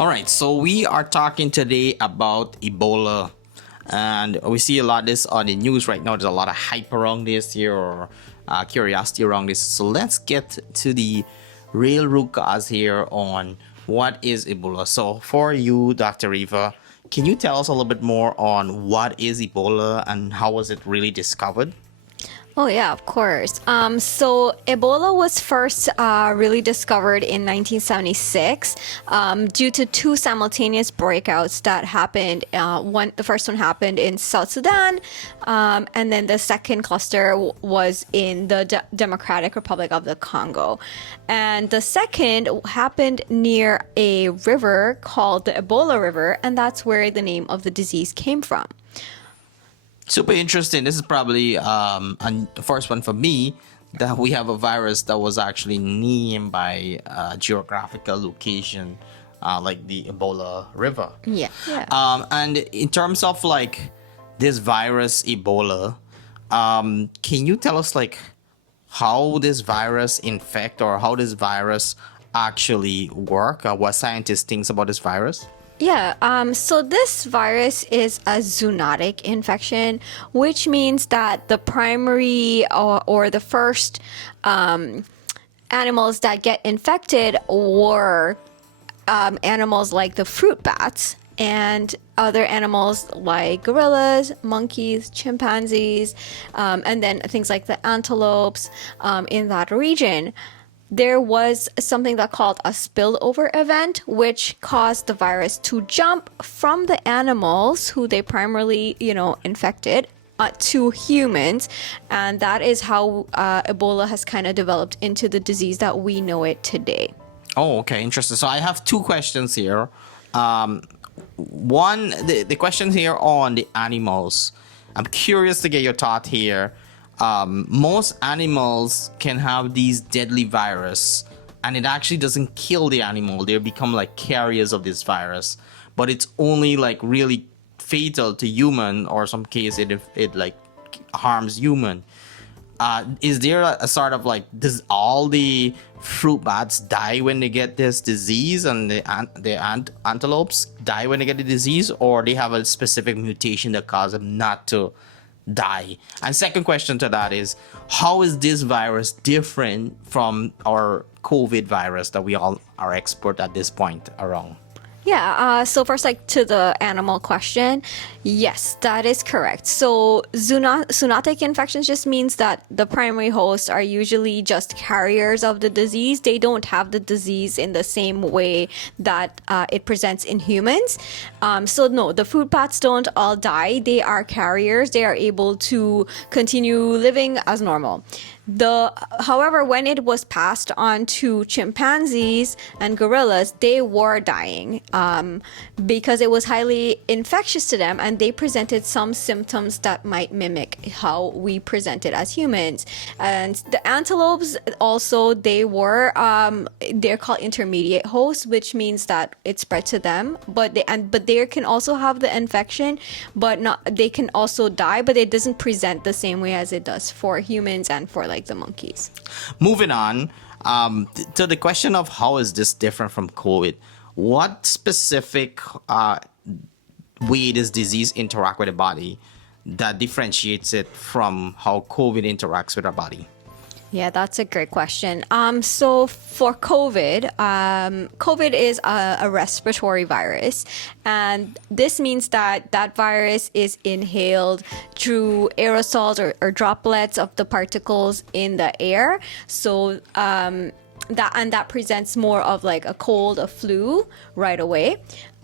All right, so we are talking today about Ebola, and we see a lot of this on the news right now. There's a lot of hype around this here, or curiosity around this. So let's get to the real root cause here on what is Ebola. So for you, Dr. Riva, can you tell us a little bit more on what is Ebola and how was it really discovered? Oh, yeah, of course. So Ebola was first really discovered in 1976 due to two simultaneous breakouts that happened. The first one happened in South Sudan, and then the second cluster was in the Democratic Republic of the Congo. And the second happened near a river called the Ebola River, and that's where the name of the disease came from. Super interesting. This is probably the first one for me that we have a virus that was actually named by a geographical location, like the Ebola River. Yeah. And in terms of like this virus Ebola, can you tell us like how this virus infect or how this virus actually work? What scientists think about this virus? Yeah, so this virus is a zoonotic infection, which means that the primary or the first animals that get infected were animals like the fruit bats and other animals like gorillas, monkeys, chimpanzees, and then things like the antelopes in that region. There was something that called a spillover event, which caused the virus to jump from the animals who they primarily, infected to humans. And that is how Ebola has kind of developed into the disease that we know it today. Oh, okay. Interesting. So I have two questions here. One, the question here on the animals. I'm curious to get your thought here. Most animals can have these deadly virus and it actually doesn't kill the animal. They become like carriers of this virus, but it's only like really fatal to human, or some case it like harms human. Is there a sort of like, does all the fruit bats die when they get this disease, and the antelopes die when they get the disease, or they have a specific mutation that causes them not to die? And second question to that is, how is this virus different from our COVID virus that we all are expert at this point around? Yeah, so first, like to the animal question, yes, that is correct. So zoonotic infections just means that the primary hosts are usually just carriers of the disease. They don't have the disease in the same way that it presents in humans. So no, the fruit bats don't all die. They are carriers. They are able to continue living as normal. However, when it was passed on to chimpanzees and gorillas, they were dying because it was highly infectious to them, and they presented some symptoms that might mimic how we present it as humans. And the antelopes also, they're called intermediate hosts, which means that it spread to them, but they can also have the infection, but they can also die, but it doesn't present the same way as it does for humans and for like the monkeys. Moving on to the question of how is this different from COVID? What specific way does disease interact with the body that differentiates it from how COVID interacts with our body? Yeah, that's a great question. So for COVID, COVID is a respiratory virus, and this means that virus is inhaled through aerosols or droplets of the particles in the air. So that presents more of like a cold, a flu right away.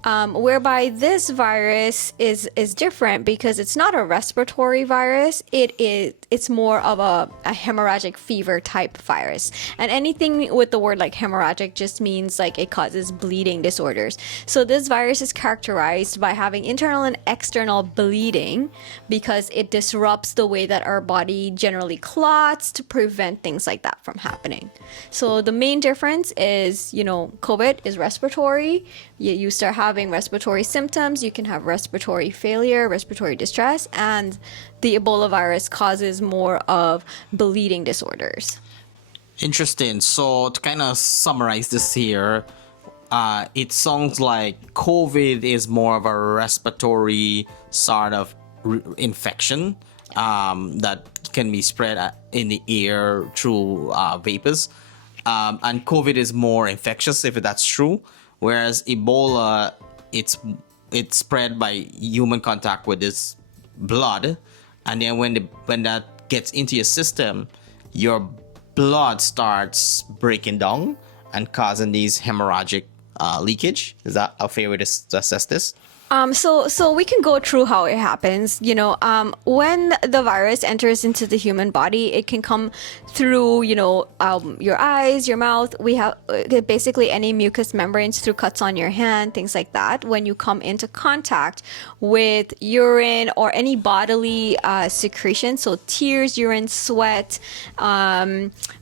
Whereby this virus is different because it's not a respiratory virus. It's more of a hemorrhagic fever type virus. And anything with the word like hemorrhagic just means like it causes bleeding disorders. So this virus is characterized by having internal and external bleeding because it disrupts the way that our body generally clots to prevent things like that from happening. So the main difference is, COVID is respiratory. You start having respiratory symptoms, you can have respiratory failure, respiratory distress, and the Ebola virus causes more of bleeding disorders. Interesting. So to kind of summarize this here, it sounds like COVID is more of a respiratory sort of infection that can be spread in the air through vapors. And COVID is more infectious, if that's true. Whereas Ebola, it's spread by human contact with this blood, and then when that gets into your system, your blood starts breaking down and causing these hemorrhagic leakage. Is that a fair way to assess this? So we can go through how it happens. When the virus enters into the human body, it can come through, your eyes, your mouth. We have basically any mucous membranes through cuts on your hand, things like that. When you come into contact with urine or any bodily secretion, so tears, urine, sweat,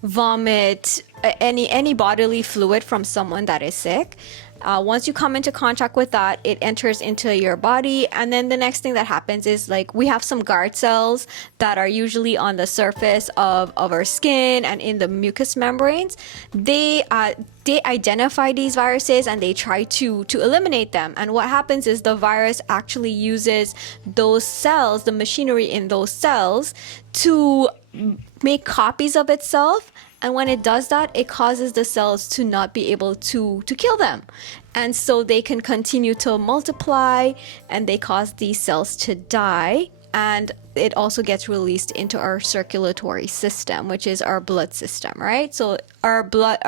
vomit, any bodily fluid from someone that is sick. Once you come into contact with that, it enters into your body. And then the next thing that happens is we have some guard cells that are usually on the surface of our skin and in the mucous membranes. They identify these viruses and they try to eliminate them. And what happens is the virus actually uses those cells, the machinery in those cells, to make copies of itself. And when it does that, it causes the cells to not be able to kill them. And so they can continue to multiply and they cause these cells to die. And it also gets released into our circulatory system, which is our blood system, right? So our blood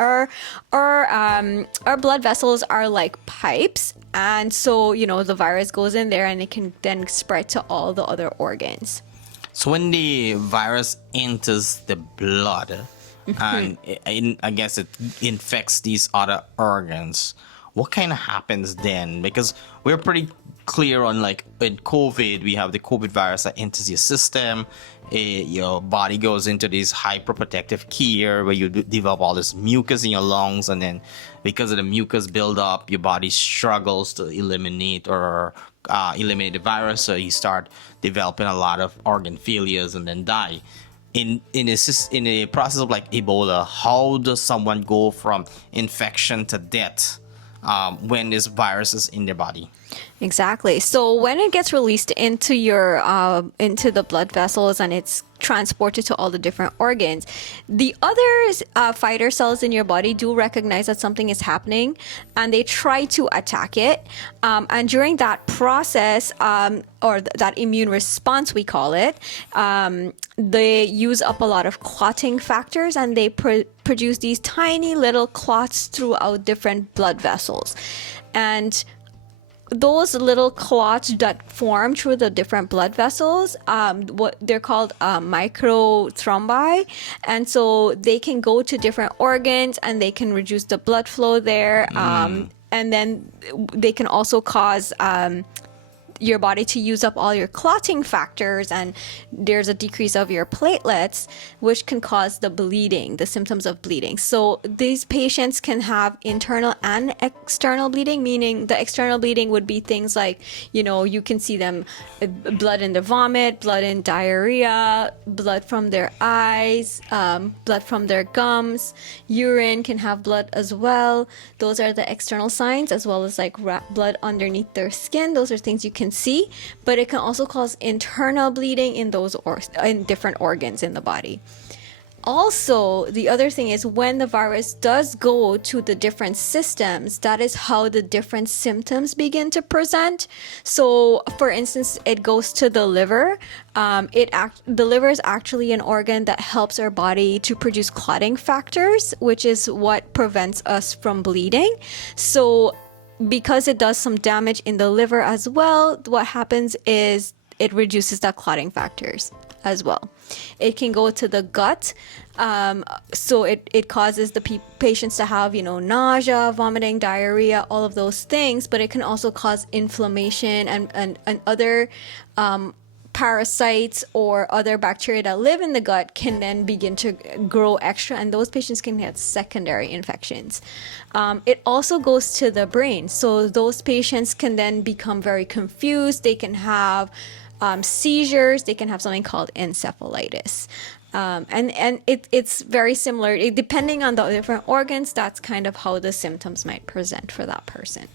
vessels are like pipes. And so, the virus goes in there and it can then spread to all the other organs. So when the virus enters the blood, and I guess it infects these other organs, what kind of happens then? Because we're pretty clear on in COVID, we have the COVID virus that enters your system. Your body goes into this hyperprotective care where you develop all this mucus in your lungs, and then because of the mucus buildup, your body struggles to eliminate the virus, so you start developing a lot of organ failures and then die. In a process of Ebola, how does someone go from infection to death when this virus is in their body? Exactly. So when it gets released into into the blood vessels and it's transported to all the different organs, the other fighter cells in your body do recognize that something is happening and they try to attack it. And during that process, or that immune response, we call it, they use up a lot of clotting factors and they produce these tiny little clots throughout different blood vessels. And those little clots that form through the different blood vessels, what they're called microthrombi, and so they can go to different organs and they can reduce the blood flow there, and then they can also cause your body to use up all your clotting factors, and there's a decrease of your platelets, which can cause the bleeding, the symptoms of bleeding. So these patients can have internal and external bleeding, meaning the external bleeding would be things like, you can see them blood in their vomit, blood in diarrhea, blood from their eyes, blood from their gums, urine can have blood as well. Those are the external signs, as well as blood underneath their skin. Those are things you can see, but it can also cause internal bleeding in in different organs in the body. Also, the other thing is when the virus does go to the different systems, that is how the different symptoms begin to present. So, for instance, it goes to the liver. The liver is actually an organ that helps our body to produce clotting factors, which is what prevents us from bleeding. So, because it does some damage in the liver as well, what happens is it reduces the clotting factors as well. It can go to the gut, so it causes the patients to have, nausea, vomiting, diarrhea, all of those things, but it can also cause inflammation and other parasites or other bacteria that live in the gut can then begin to grow extra, and those patients can get secondary infections. It also goes to the brain, so those patients can then become very confused. They can have seizures. They can have something called encephalitis. It's very similar. Depending on the different organs, that's kind of how the symptoms might present for that person.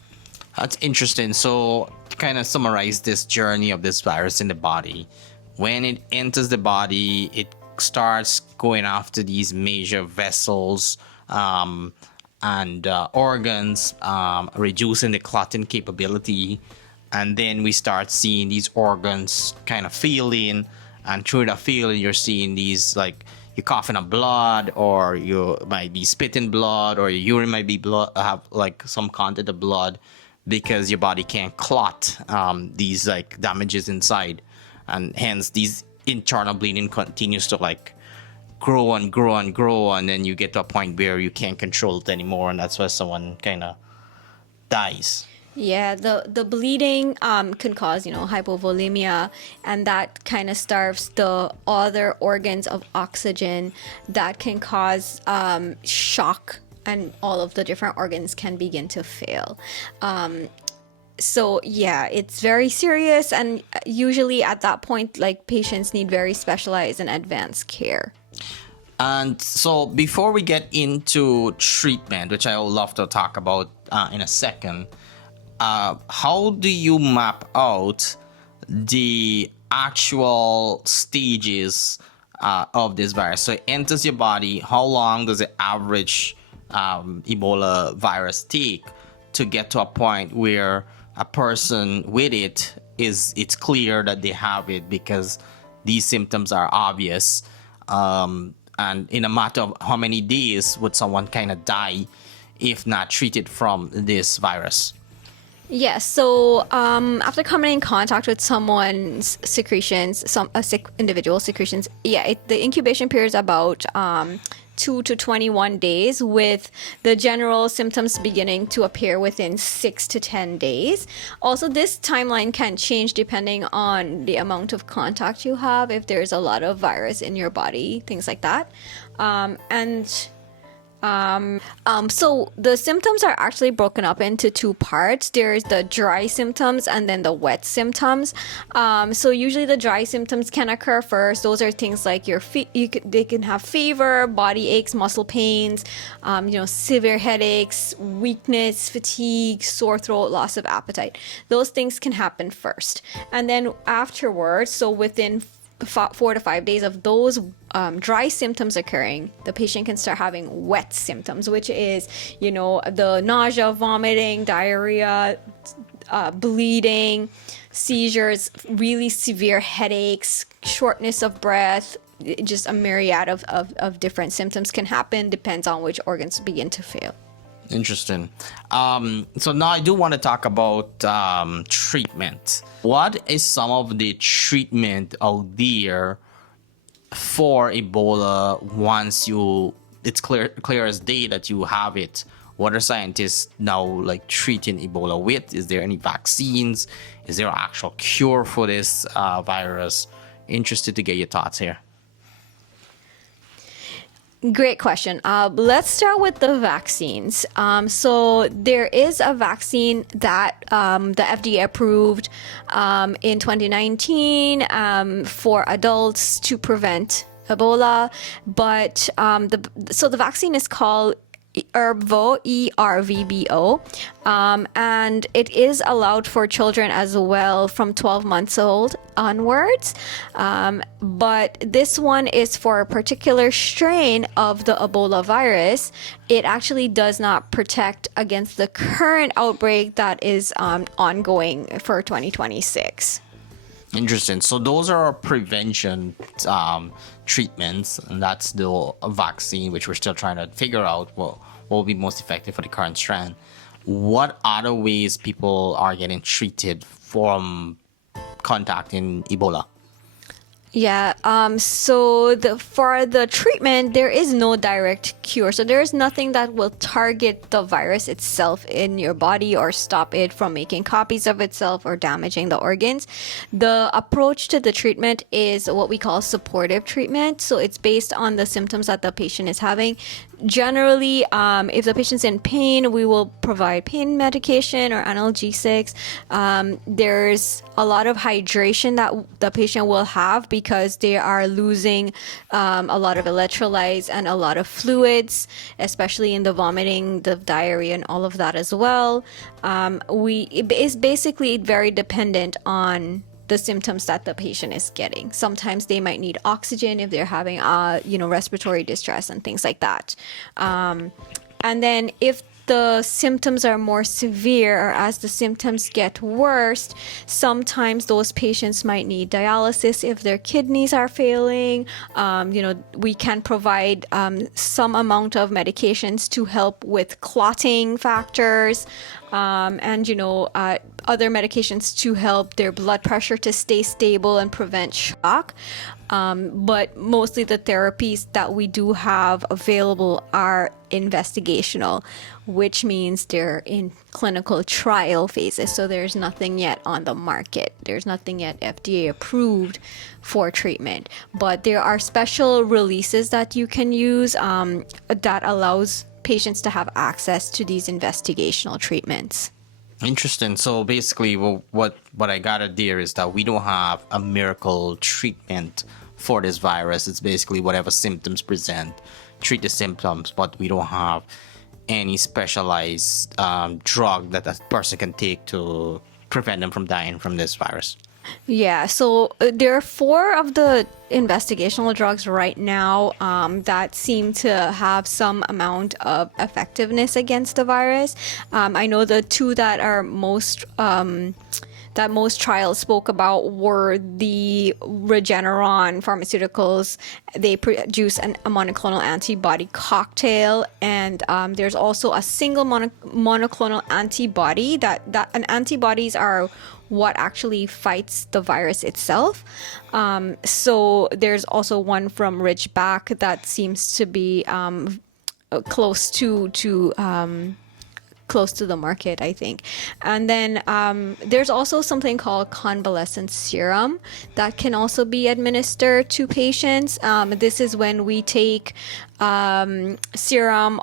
That's interesting. So, to kind of summarize this journey of this virus in the body, when it enters the body, it starts going after these major vessels and organs, reducing the clotting capability. And then we start seeing these organs kind of failing. And through the feeling, you're seeing these, like, you're coughing up blood, or you might be spitting blood, or your urine might be blood, have like some content of blood, because your body can't clot these like damages inside, and hence these internal bleeding continues to like grow and grow and grow, and then you get to a point where you can't control it anymore, and that's why someone kind of dies. Yeah, the bleeding can cause, hypovolemia, and that kind of starves the other organs of oxygen. That can cause shock, and all of the different organs can begin to fail. So yeah, it's very serious, and usually at that point, like, patients need very specialized and advanced care. And so before we get into treatment, which I would love to talk about in a second, how do you map out the actual stages of this virus? So it enters your body. How long does the average Ebola virus take to get to a point where a person with it's clear that they have it, because these symptoms are obvious? And in a matter of how many days would someone kind of die if not treated from this virus? Yeah, so after coming in contact with someone's secretions, a sick individual's secretions, the incubation period is about 2 to 21 days, with the general symptoms beginning to appear within 6 to 10 days. Also, this timeline can change depending on the amount of contact you have, if there's a lot of virus in your body, things like that. So the symptoms are actually broken up into two parts. There's the dry symptoms and then the wet symptoms. So usually the dry symptoms can occur first. Those are things like they can have fever, body aches, muscle pains, severe headaches, weakness, fatigue, sore throat, loss of appetite. Those things can happen first. And then afterwards, so within 4 to 5 days of those dry symptoms occurring, the patient can start having wet symptoms, which is, the nausea, vomiting, diarrhea, bleeding, seizures, really severe headaches, shortness of breath. Just a myriad of different symptoms can happen, depends on which organs begin to fail. Interesting. So now I do want to talk about treatment. What is some of the treatment out there for Ebola once it's clear as day that you have it? What are scientists now like treating Ebola with? Is there any vaccines? Is there an actual cure for this virus? Interested to get your thoughts here. Great question. Let's start with the vaccines. So there is a vaccine that the FDA approved in 2019 for adults to prevent Ebola, but the vaccine is called ERVO, ERVBO, and it is allowed for children as well from 12 months old onwards. But this one is for a particular strain of the Ebola virus. It actually does not protect against the current outbreak that is ongoing for 2026. Interesting. So those are prevention treatments, and that's the vaccine, which we're still trying to figure out what will be most effective for the current strand. What other ways people are getting treated from contacting Ebola? Yeah, so for the treatment, there is no direct cure. So there is nothing that will target the virus itself in your body or stop it from making copies of itself or damaging the organs. The approach to the treatment is what we call supportive treatment. So it's based on the symptoms that the patient is having. generally, if the patient's in pain, we will provide pain medication or analgesics. There's a lot of hydration that the patient will have because they are losing a lot of electrolytes and a lot of fluids, especially in the vomiting, the diarrhea, and all of that as well. It's basically very dependent on the symptoms that the patient is getting. Sometimes they might need oxygen if they're having, respiratory distress and things like that. And then if the symptoms are more severe or as the symptoms get worse, sometimes those patients might need dialysis if their kidneys are failing. We can provide some amount of medications to help with clotting factors, and other medications to help their blood pressure to stay stable and prevent shock. But mostly the therapies that we do have available are investigational, which means they're in clinical trial phases. So there's nothing yet on the market. There's nothing yet FDA approved for treatment. But there are special releases that you can use that allows patients to have access to these investigational treatments. Interesting. So basically, what I gathered there is that we don't have a miracle treatment for this virus. It's basically whatever symptoms present, treat the symptoms, but we don't have any specialized drug that a person can take to prevent them from dying from this virus. Yeah, so there are 4 of the investigational drugs right now that seem to have some amount of effectiveness against the virus. I know the 2 that are that most trials spoke about were the Regeneron pharmaceuticals. They produce a monoclonal antibody cocktail, and there's also a single monoclonal antibody and antibodies are what actually fights the virus itself. So there's also one from Ridgeback that seems to be close to the market, I think. And then there's also something called convalescent serum that can also be administered to patients. This is when we take serum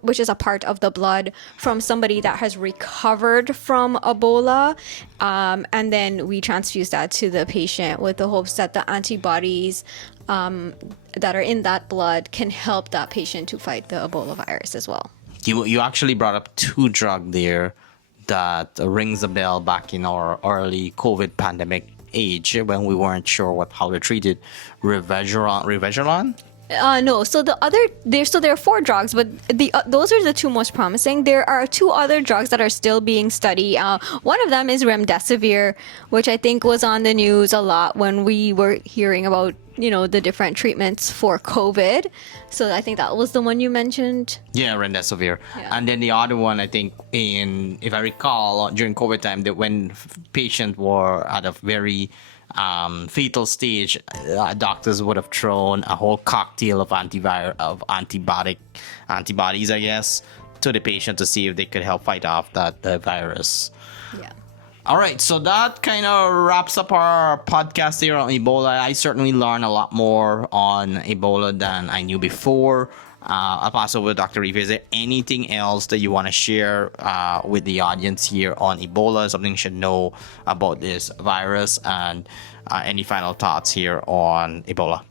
which is a part of the blood from somebody that has recovered from Ebola, and then we transfuse that to the patient with the hopes that the antibodies that are in that blood can help that patient to fight the Ebola virus as well. You actually brought up 2 drugs there that rings a bell back in our early COVID pandemic age when we weren't sure how to treat it. Reservoirs? No. So there are 4 drugs, but those are the 2 most promising. There are 2 other drugs that are still being studied. One of them is remdesivir, which I think was on the news a lot when we were hearing about the different treatments for COVID. So I think that was the one you mentioned. Yeah, remdesivir. Yeah. And then the other one, I think, if I recall, during COVID time, that when patients were at a very fetal stage, doctors would have thrown a whole cocktail of antibodies, I guess, to the patient to see if they could help fight off the virus. Yeah. All right, so that kind of wraps up our podcast here on Ebola. I certainly learned a lot more on Ebola than I knew before. I'll pass over to Dr. Reeve. Is there anything else that you want to share with the audience here on Ebola? Something you should know about this virus, and any final thoughts here on Ebola?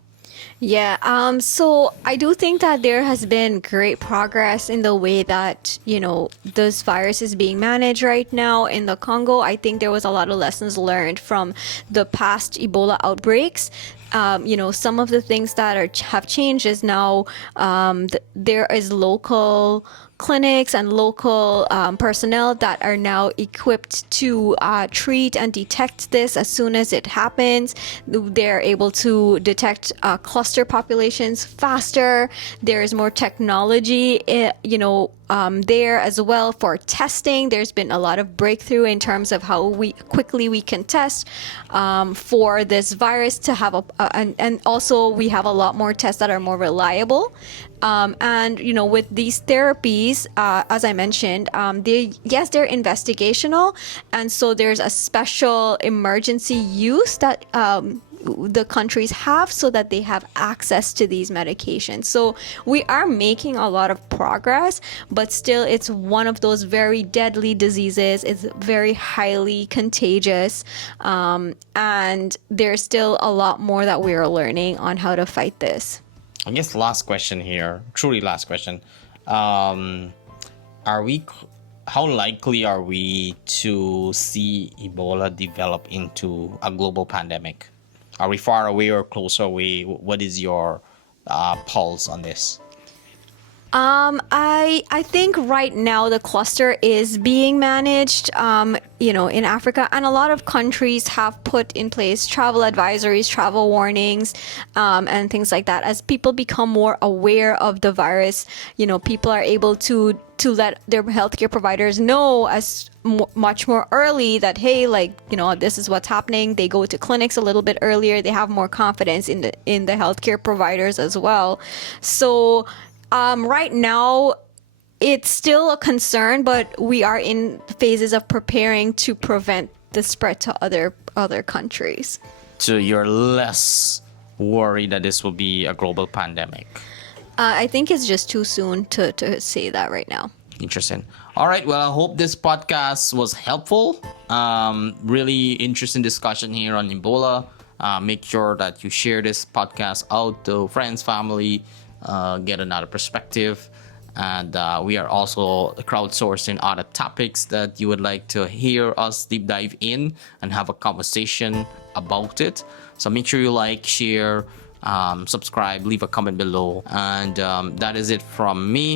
Yeah, so I do think that there has been great progress in the way that, this virus is being managed right now in the Congo. I think there was a lot of lessons learned from the past Ebola outbreaks. Some of the things that have changed is now there is local clinics and local personnel that are now equipped to treat and detect this as soon as it happens. They're able to detect cluster populations faster. There is more technology, there as well for testing. There's been a lot of breakthrough in terms of how quickly we can test for this virus to have and also we have a lot more tests that are more reliable. With these therapies, as I mentioned, they're investigational, and so there's a special emergency use that the countries have so that they have access to these medications. So we are making a lot of progress, but still it's one of those very deadly diseases. It's very highly contagious, and there's still a lot more that we are learning on how to fight this. I guess last question here, truly last question. How likely are we to see Ebola develop into a global pandemic? Are we far away or closer away? What is your pulse on this? I think right now the cluster is being managed, in Africa, and a lot of countries have put in place travel advisories, travel warnings, and things like that. As people become more aware of the virus, people are able to let their healthcare providers know much more early that, hey, this is what's happening. They go to clinics a little bit earlier. They have more confidence in the healthcare providers as well. So right now, it's still a concern, but we are in phases of preparing to prevent the spread to other countries. So you're less worried that this will be a global pandemic? I think it's just too soon to say that right now. Interesting. All right. Well, I hope this podcast was helpful. Really interesting discussion here on Ebola. Make sure that you share this podcast out to friends, family, get another perspective. And we are also crowdsourcing other topics that you would like to hear us deep dive in and have a conversation about it. So make sure you like, share, subscribe, leave a comment below. And that is it from me.